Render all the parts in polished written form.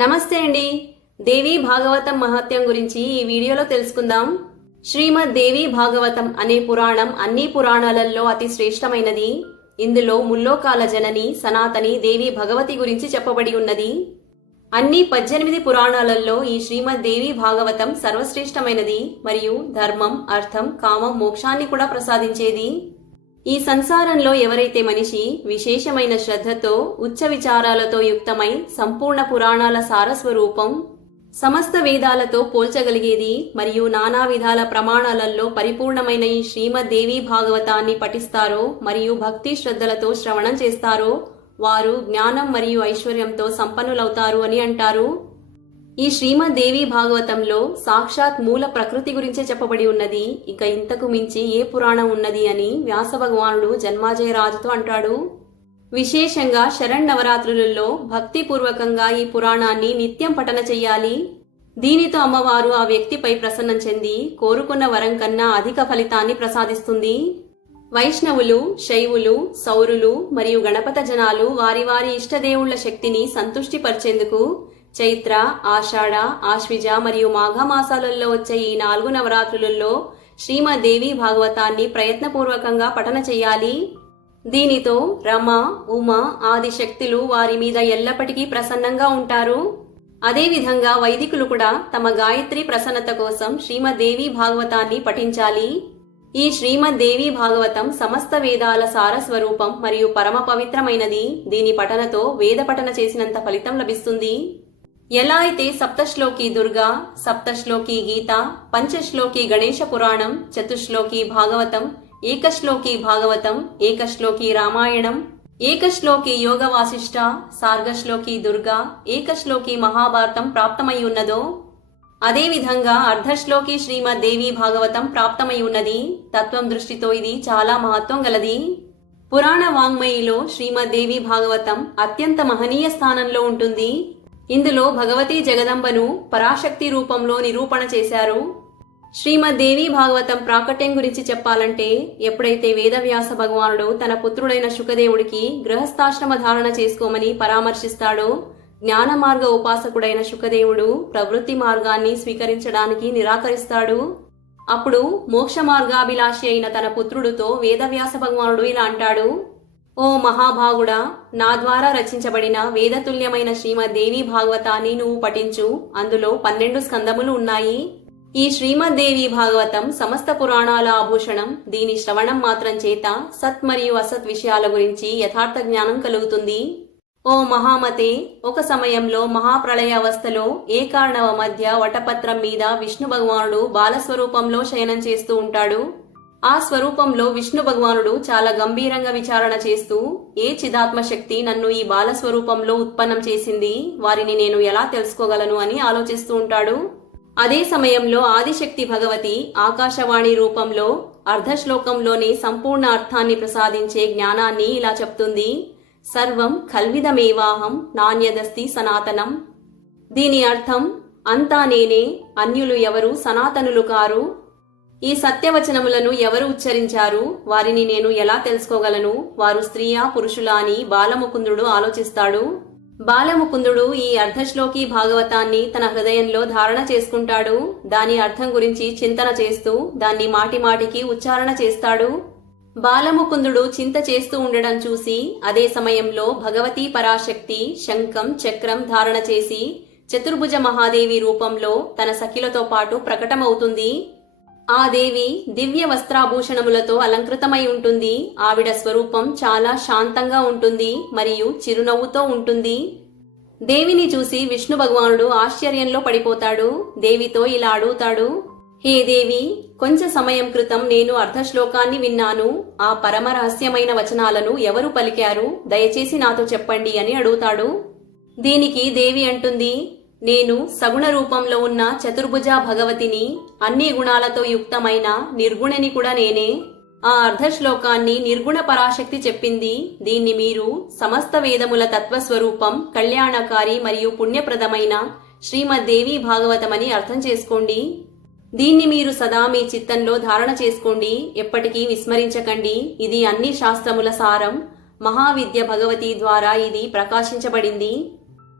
నమస్తే అండి. దేవి భాగవతం మహత్యం గురించి ఈ వీడియోలో తెలుసుకుందాం. శ్రీమద్ దేవి భాగవతం అనే పురాణం అన్ని పురాణాలలో అతి శ్రేష్టమైనది. ఇందులో ముల్లోకాల జనని సనాతని దేవి భగవతి గురించి చెప్పబడి ఉన్నది. అన్ని 18 పురాణాలలో ఈ శ్రీమద్ దేవి భాగవతం సర్వశ్రేష్టమైనది మరియు ధర్మం, అర్థం, కామం, మోక్షాన్ని కూడా ప్రసాదించేది. ఈ సంసారంలో ఎవరైతే మనిషి విశేషమైన శ్రద్ధతో ఉచ్చ విచారాలతో యుక్తమై సంపూర్ణ పురాణాల సారస్వరూపం సమస్త వేదాలతో పోల్చగలిగేది మరియు నానా విధాల ప్రమాణాలలో పరిపూర్ణమైన ఈ శ్రీమద్ దేవి భాగవతాన్ని పఠిస్తారో మరియు భక్తి శ్రద్ధలతో శ్రవణం చేస్తారో వారు జ్ఞానం మరియు ఐశ్వర్యంతో సంపన్నులవుతారు అని అంటారు. ఈ శ్రీమద్ దేవి భాగవతంలో సాక్షాత్ మూల ప్రకృతి గురించే చెప్పబడి ఉన్నది. ఇక ఇంతకు మించి ఏ పురాణం ఉన్నది అని వ్యాస భగవానుడు జన్మాజయ రాజుతో అంటాడు. విశేషంగా శరన్నవరాత్రులలో భక్తిపూర్వకంగా ఈ పురాణాన్ని నిత్యం పఠన చెయ్యాలి. దీనితో అమ్మవారు ఆ వ్యక్తిపై ప్రసన్నం చెంది కోరుకున్న వరం కన్నా అధిక ఫలితాన్ని ప్రసాదిస్తుంది. వైష్ణవులు, శైవులు, సౌరులు మరియు గణపత జనాలు వారి వారి ఇష్టదేవుళ్ల శక్తిని సంతుష్టిపరిచేందుకు చైత్ర, ఆషాఢ, ఆశ్విజ మరియు మాఘమాసాలలో వచ్చే ఈ 4 నవరాత్రులలో శ్రీమద్ దేవి భాగవతాన్ని ప్రయత్నపూర్వకంగా పఠన చెయ్యాలి. దీనితో రమ, ఉమ ఆది శక్తులు వారి మీద ఎల్లప్పటికీ ప్రసన్నంగా ఉంటారు. అదేవిధంగా వైదికులు కూడా తమ గాయత్రి ప్రసన్నత కోసం శ్రీమద్ దేవి భాగవతాన్ని పఠించాలి. ఈ శ్రీమద్ దేవి భాగవతం సమస్త వేదాల సారస్వరూపం మరియు పరమ పవిత్రమైనది. దీని పఠనతో వేద పఠన చేసినంత ఫలితం లభిస్తుంది. ఎలా అయితే సప్తశ్లోకి దుర్గా, సప్తశ్లోకి గీత, పంచశ్లోకి గణేశ పురాణం, చతుశ్లోకి భాగవతం, ఏకశ్లోకి భాగవతం, ఏకశ్లోకి రామాయణం, ఏకశ్లోకి యోగ వాసిష్ఠ, సార్గశ్లోకి దుర్గా, ఏకశ్లోకి మహాభారతం ప్రాప్తమై ఉన్నదో అదేవిధంగా అర్ధశ్లోకి శ్రీమద్ దేవి భాగవతం ప్రాప్తమై ఉన్నది. తత్వం దృష్టితో ఇది చాలా మహత్వం గలది. పురాణ వాంగ్మయిలో శ్రీమద్ దేవి భాగవతం అత్యంత మహనీయ స్థానంలో ఉంటుంది. ఇందులో భగవతీ జగదంబను పరాశక్తి రూపంలో నిరూపణ చేశారు. శ్రీమద్ దేవి భాగవతం ప్రాకట్యం గురించి చెప్పాలంటే ఎప్పుడైతే వేదవ్యాస భగవానుడు తన పుత్రుడైన శుకదేవుడికి గృహస్థాశ్రమ ధారణ చేసుకోమని పరామర్శిస్తాడో జ్ఞాన మార్గ ఉపాసకుడైన శుకదేవుడు ప్రవృత్తి మార్గాన్ని స్వీకరించడానికి నిరాకరిస్తాడు. అప్పుడు మోక్ష మార్గాభిలాషి అయిన తన పుత్రుడితో వేదవ్యాస భగవానుడు ఇలా అంటాడు: ఓ మహాభాగుడా, నా ద్వారా రచించబడిన వేదతుల్యమైన శ్రీమద్ దేవి భాగవతాన్ని నువ్వు పఠించు. అందులో 12 స్కందములు ఉన్నాయి. ఈ శ్రీమద్ దేవి భాగవతం సమస్త పురాణాల ఆభూషణం. దీని శ్రవణం మాత్రం చేత సత్ మరియు అసత్ విషయాల గురించి యథార్థ జ్ఞానం కలుగుతుంది. ఓ మహామతే, ఒక సమయంలో మహాప్రళయ అవస్థలో ఏకార్ణవ మధ్య వటపత్రం మీద విష్ణు భగవానుడు బాలస్వరూపంలో శయనం చేస్తూ ఉంటాడు. ఆ స్వరూపంలో విష్ణు భగవానుడు చాలా గంభీరంగా విచారణ చేస్తూ ఏ చిదాత్మ శక్తి నన్ను ఈ బాలస్వరూపంలో ఉత్పన్నం చేసింది, వారిని నేను ఎలా తెలుసుకోగలను అని ఆలోచిస్తూ ఉంటాడు. అదే సమయంలో ఆదిశక్తి భగవతి ఆకాశవాణి రూపంలో అర్ధశ్లోకంలోని సంపూర్ణ అర్థాన్ని ప్రసాదించే జ్ఞానాన్ని ఇలా చెప్తుంది: సర్వం కల్విదమేవాహం నాణ్యదస్తి సనాతనం. దీని అర్థం అంతా నేనే, అన్యులు ఎవరు సనాతనులు కారు. ఈ సత్యవచనములను ఎవరు ఉచ్చరించారు, వారిని నేను ఎలా తెలుసుకోగలను, వారు స్త్రీయా పురుషులా అని బాలముకుందుడు ఆలోచిస్తాడు. బాలముకుందుడు ఈ అర్ధశ్లోకి భాగవతాన్ని తన హృదయంలో ధారణ చేసుకుంటాడు. దాని అర్థం గురించి చింతన చేస్తూ దాన్ని మాటిమాటికి ఉచ్చారణ చేస్తాడు. బాలముకుందుడు చింత చేస్తూ ఉండడం చూసి అదే సమయంలో భగవతీ పరాశక్తి శంఖం, చక్రం ధారణ చేసి చతుర్భుజ మహాదేవి రూపంలో తన సఖిలతో పాటు ప్రకటమవుతుంది. ఆ దేవి దివ్య వస్త్రాభూషణములతో అలంకృతమై ఉంటుంది. ఆవిడ స్వరూపం చాలా శాంతంగా ఉంటుంది మరియు చిరునవ్వుతో ఉంటుంది. దేవిని చూసి విష్ణు భగవానుడు ఆశ్చర్యంలో పడిపోతాడు. దేవితో ఇలా అడుగుతాడు: హే దేవి, కొంచెం సమయం క్రితం నేను అర్ధశ్లోకాన్ని విన్నాను. ఆ పరమ రహస్యమైన వచనాలను ఎవరు పలికారు, దయచేసి నాతో చెప్పండి అని అడుగుతాడు. దీనికి దేవి అంటుంది: నేను సగుణ రూపంలో ఉన్న చతుర్భుజ భగవతిని, అన్ని గుణాలతో యుక్తమైన నిర్గుణని కూడా నేనే. ఆ అర్ధశ్లోకాన్ని నిర్గుణ పరాశక్తి చెప్పింది. దీన్ని మీరు సమస్త వేదముల తత్వస్వరూపం, కళ్యాణకారి మరియు పుణ్యప్రదమైన శ్రీమద్ దేవి భాగవతమని అర్థం చేసుకోండి. దీన్ని మీరు సదా మీ చిత్తంలో ధారణ చేసుకోండి. ఎప్పటికీ విస్మరించకండి. ఇది అన్ని శాస్త్రముల సారం. మహావిద్య భగవతి ద్వారా ఇది ప్రకాశించబడింది.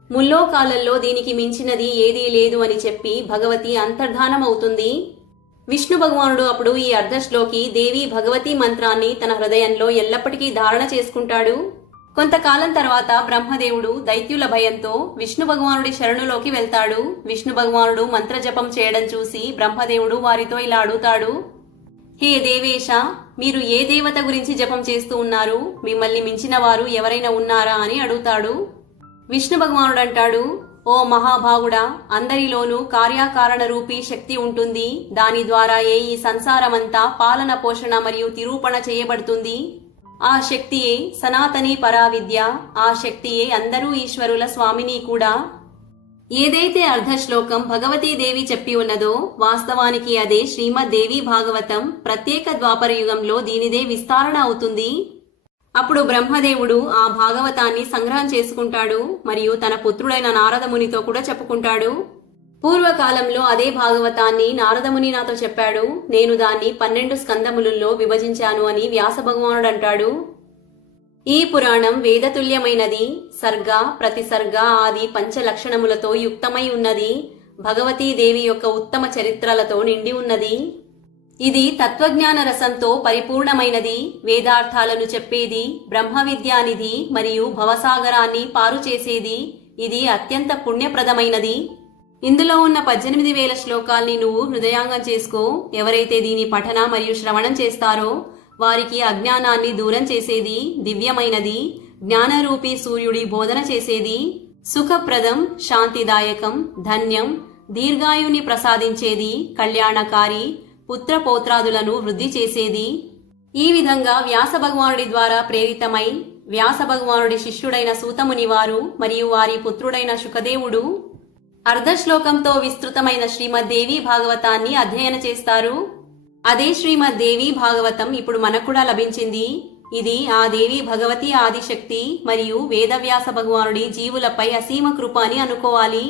ముల్లోకాలలో దీనికి మించినది ఏదీ లేదు అని చెప్పి భగవతి అంతర్ధానమవుతుంది. విష్ణు భగవానుడు అప్పుడు ఈ అర్ధశ్లోకి దేవి భగవతి మంత్రాన్ని తన హృదయంలో ఎల్లప్పటికీ ధారణ చేసుకుంటాడు. కొంతకాలం తర్వాత బ్రహ్మదేవుడు దైత్యుల భయంతో విష్ణు భగవానుడి శరణులోకి వెళ్తాడు. విష్ణు భగవానుడు మంత్రజపం చేయడం చూసి బ్రహ్మదేవుడు వారితో ఇలా అడుగుతాడు, హే దేవేశ, మీరు ఏ దేవత గురించి జపం చేస్తూ ఉన్నారు? మిమ్మల్ని మించిన వారు ఎవరైనా ఉన్నారా అని అడుగుతాడు. విష్ణు భగవానుడు అంటాడు, ఓ మహాభాగుడా, అందరిలోనూ కార్యకారణ రూపీ శక్తి ఉంటుంది. దాని ద్వారాయే ఈ సంసారమంతా పాలన పోషణ మరియు తిరూపణ చేయబడుతుంది. ఆ శక్తియే సనాతని పరావిద్య. ఆ శక్తియే అందరూ ఈశ్వరుల స్వామిని కూడా. ఏదైతే అర్ధశ్లోకం భగవతీదేవి చెప్పి ఉన్నదో వాస్తవానికి అదే శ్రీమద్ దేవి భాగవతం. ప్రత్యేక ద్వాపర యుగంలో దీనిదే విస్తరణ అవుతుంది. అప్పుడు బ్రహ్మదేవుడు ఆ భాగవతాన్ని సంగ్రహం చేసుకుంటాడు మరియు తన పుత్రుడైన నారదమునితో కూడా చెప్పుకుంటాడు. పూర్వకాలంలో అదే భాగవతాన్ని నారదముని నాతో చెప్పాడు. నేను దాన్ని 12 స్కందములలో విభజించాను అని వ్యాస భగవానుడు అంటాడు. ఈ పురాణం వేదతుల్యమైనది. సర్గ, ప్రతిసర్గ ఆది 5 లక్షణములతో యుక్తమై ఉన్నది. భగవతీదేవి యొక్క ఉత్తమ చరిత్రలతో నిండి ఉన్నది. ఇది తత్వజ్ఞాన రసంతో పరిపూర్ణమైనది. వేదార్థాలను చెప్పేది, బ్రహ్మ విద్యానిధి మరియు భవసాగరాన్ని పారు చేసేది. ఇది అత్యంత పుణ్యప్రదమైనది. ఇందులో ఉన్న 18,000 శ్లోకాల్ని నువ్వు హృదయాంగం చేసుకో. ఎవరైతే దీని పఠన మరియు శ్రవణం చేస్తారో వారికి అజ్ఞానాన్ని దూరం చేసేది, దివ్యమైనది, జ్ఞానరూపీ సూర్యుడి బోధన చేసేది, సుఖప్రదం, శాంతిదాయకం, ధన్యం, దీర్ఘాయుని ప్రసాదించేది, కళ్యాణకారి, పుత్రపౌత్రాదులను వృద్ధి చేసేది. ఈ విధంగా వ్యాస భగవానుడి ద్వారా ప్రేరితమై వ్యాస భగవానుడి శిష్యుడైన సూతముని వారు మరియు వారి పుత్రుడైన శుకదేవుడు అర్ధశ్లోకంతో విస్తృతమైన శ్రీమద్ దేవి భాగవతాన్ని అధ్యయన చేస్తారు. అదే శ్రీమద్ దేవి భాగవతం ఇప్పుడు మనకు కూడా లభించింది. ఇది ఆ దేవి భగవతి ఆదిశక్తి మరియు వేదవ్యాస భగవానుడి జీవులపై అసీమ కృప అని అనుకోవాలి.